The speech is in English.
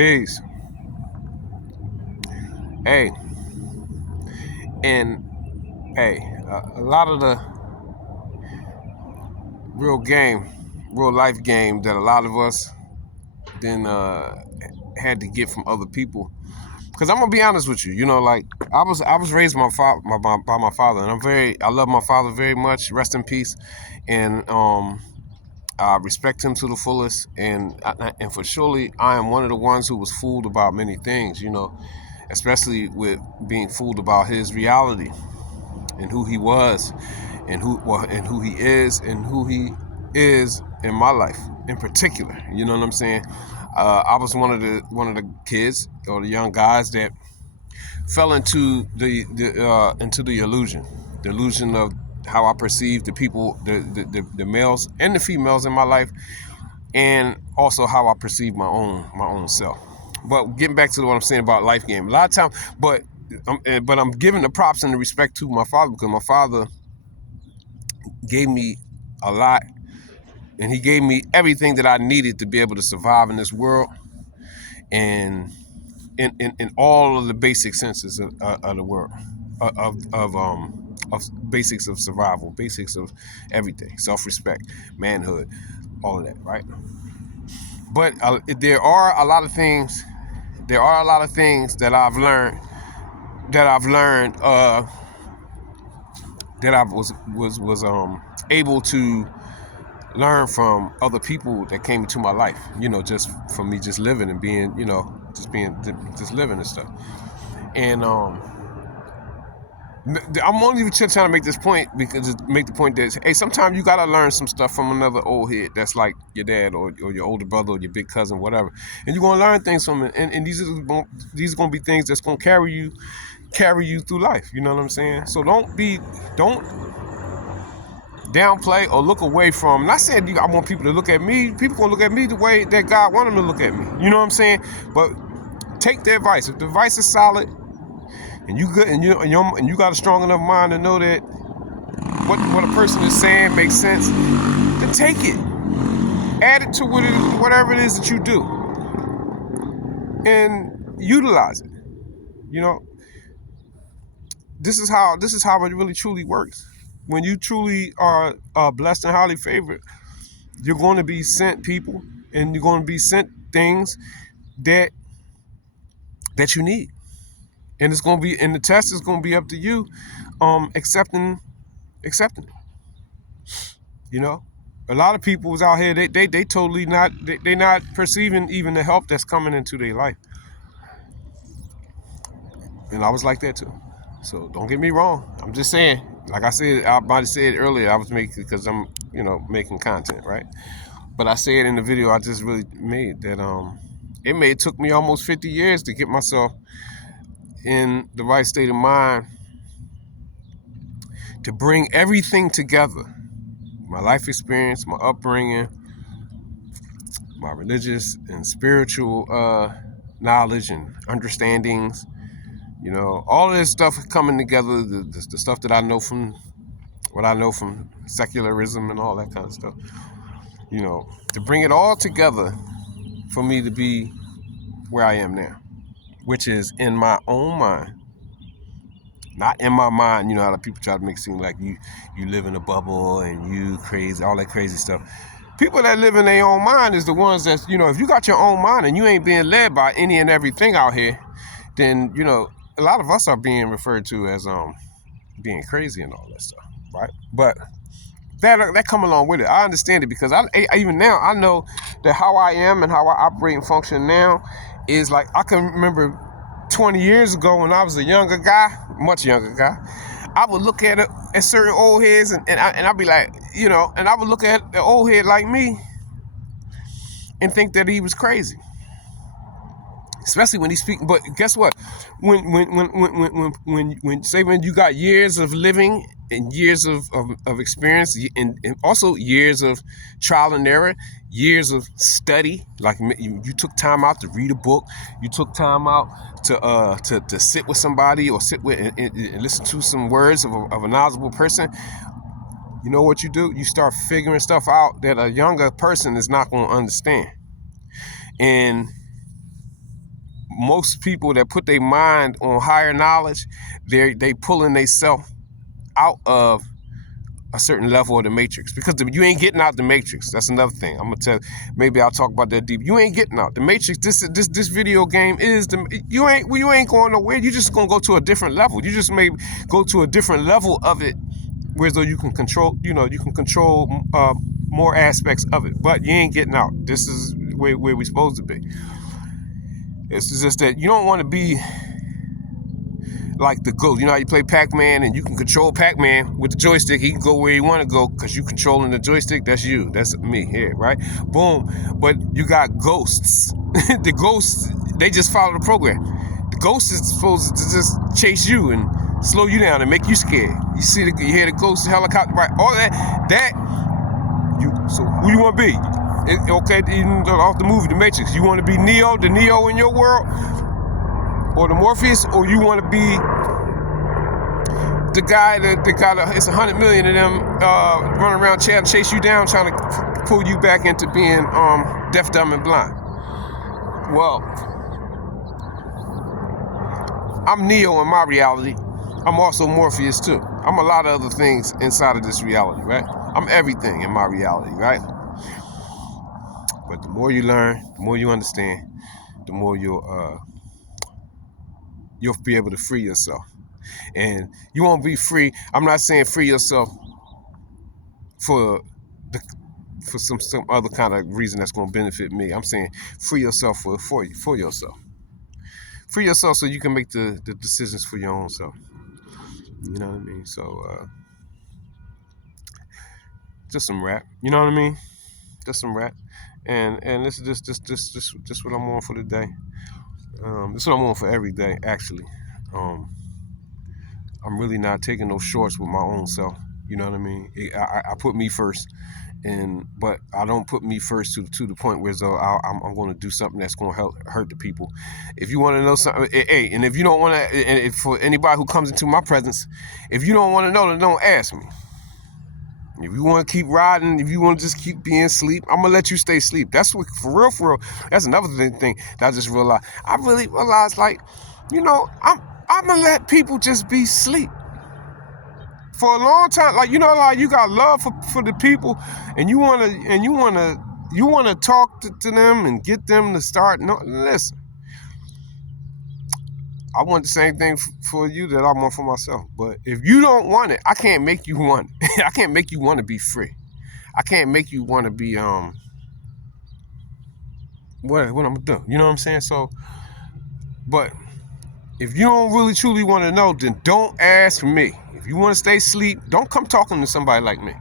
Peace. Hey, and hey, a lot of the real game, real life game that a lot of us then had to get from other people. Because I'm gonna be honest with you, like I was raised by my father, and I love my father very much. Rest in peace, and I respect him to the fullest, and for surely I am one of the ones who was fooled about many things, especially with being fooled about his reality and who he was and who he is in my life in particular. You know what I'm saying? I was one of the kids or the young guys that fell into the illusion of how I perceived the people, the males and the females in my life, and also how I perceive my own self. But getting back to what I'm saying about life game, a lot of time, but I'm giving the props and the respect to my father, because my father gave me a lot, and he gave me everything that I needed to be able to survive in this world, and in all of the basic senses of the world, of basics of survival, basics of everything, self-respect, manhood, all of that, right? But there are a lot of things. There are a lot of things that I've learned. That I was able to learn from other people that came into my life. Just from me just living and being, just living and stuff. And I'm only trying to make this point because make the point that, hey, sometimes you gotta learn some stuff from another old head that's like your dad or your older brother or your big cousin, whatever, and you're gonna learn things from it. And these are gonna be things that's gonna carry you through life. You know what I'm saying? So don't downplay or look away from. Not saying I want people to look at me. People gonna look at me the way that God want them to look at me. You know what I'm saying? But take the advice. If the advice is solid and you good and you got a strong enough mind to know that what a person is saying makes sense, then take it. Add it to whatever it is that you do, and utilize it. You know, this is how it really truly works. When you truly are blessed and highly favored, you're going to be sent people, and you're going to be sent things that you need, and the test is going to be up to you, accepting it. A lot of people was out here, they totally not, they not perceiving even the help that's coming into their life, and I was like that too. So don't get me wrong. I'm just saying, like I said, I might have said earlier, I was making, because I'm making content, right? But I said in the video I just really made that it took me almost 50 years to get myself in the right state of mind to bring everything together. My life experience, my upbringing, my religious and spiritual knowledge and understandings, all of this stuff coming together, the stuff that I know from what I know from secularism and all that kind of stuff, to bring it all together for me to be where I am now, which is in my own mind, not in my mind. You know how the people try to make it seem like you live in a bubble and you crazy, all that crazy stuff. People that live in their own mind is the ones that, if you got your own mind and you ain't being led by any and everything out here, then, a lot of us are being referred to as being crazy and all that stuff, right? But that come along with it. I understand it, because I even now I know that how I am and how I operate and function now is like, I can remember 20 years ago when I was a younger guy, much younger guy. I would look at certain old heads and I'd be like, and I would look at the old head like me and think that he was crazy, especially when he's speaking. But guess what? When you got years of living and years of experience, and also years of trial and error, years of study, like you took time out to read a book, you took time out to sit with somebody or sit with and listen to some words of a knowledgeable person. You know what you do? You start figuring stuff out that a younger person is not going to understand. And most people that put their mind on higher knowledge, they pulling themselves out of a certain level of the matrix, because you ain't getting out the matrix. That's another thing. I'm gonna tell. Maybe I'll talk about that deep. You ain't getting out the matrix. This video game is you ain't going nowhere. You just gonna go to a different level. You just may go to a different level of it, where though you can control. You can control more aspects of it, but you ain't getting out. This is where we supposed to be. It's just that you don't want to be like the ghost. You know how you play Pac-Man and you can control Pac-Man with the joystick. He can go where he want to go because you controlling the joystick. That's you. That's me here, right? Boom. But you got ghosts. The ghosts, they just follow the program. The ghost is supposed to just chase you and slow you down and make you scared. You hear the ghost helicopter, right? All that. So who you want to be? Okay, even off the movie The Matrix, you want to be Neo, the Neo in your world, or the Morpheus, or you want to be the guy that got it's 100 million of them running around chase you down, trying to pull you back into being deaf, dumb, and blind. Well, I'm Neo in my reality. I'm also Morpheus too. I'm a lot of other things inside of this reality, right? I'm everything in my reality, right? But the more you learn, the more you understand, the more you'll be able to free yourself. And you won't be free. I'm not saying free yourself for some other kind of reason that's going to benefit me. I'm saying free yourself for yourself. Free yourself so you can make the decisions for your own self. You know what I mean? So just some rap. You know what I mean? Just some rap. And this is just what I'm on for today. This is what I'm on for every day, actually. I'm really not taking no shorts with my own self. You know what I mean? I put me first, but I don't put me first to the point where I'm going to do something that's going to hurt the people. If you want to know something, hey, and if you don't want to, and for anybody who comes into my presence, if you don't want to know, then don't ask me. If you want to keep riding, if you want to just keep being asleep, I'm gonna let you stay asleep. That's what, for real. That's another thing that I just realized. I really realized, like, I'm gonna let people just be asleep for a long time. Like, like you got love for the people, and you wanna talk to them and get them to start. No, listen. I want the same thing for you that I want for myself. But if you don't want it, I can't make you want it. I can't make you want to be free. I can't make you want to be what I'm gonna do. You know what I'm saying? So, but if you don't really truly want to know, then don't ask me. If you want to stay asleep, don't come talking to somebody like me.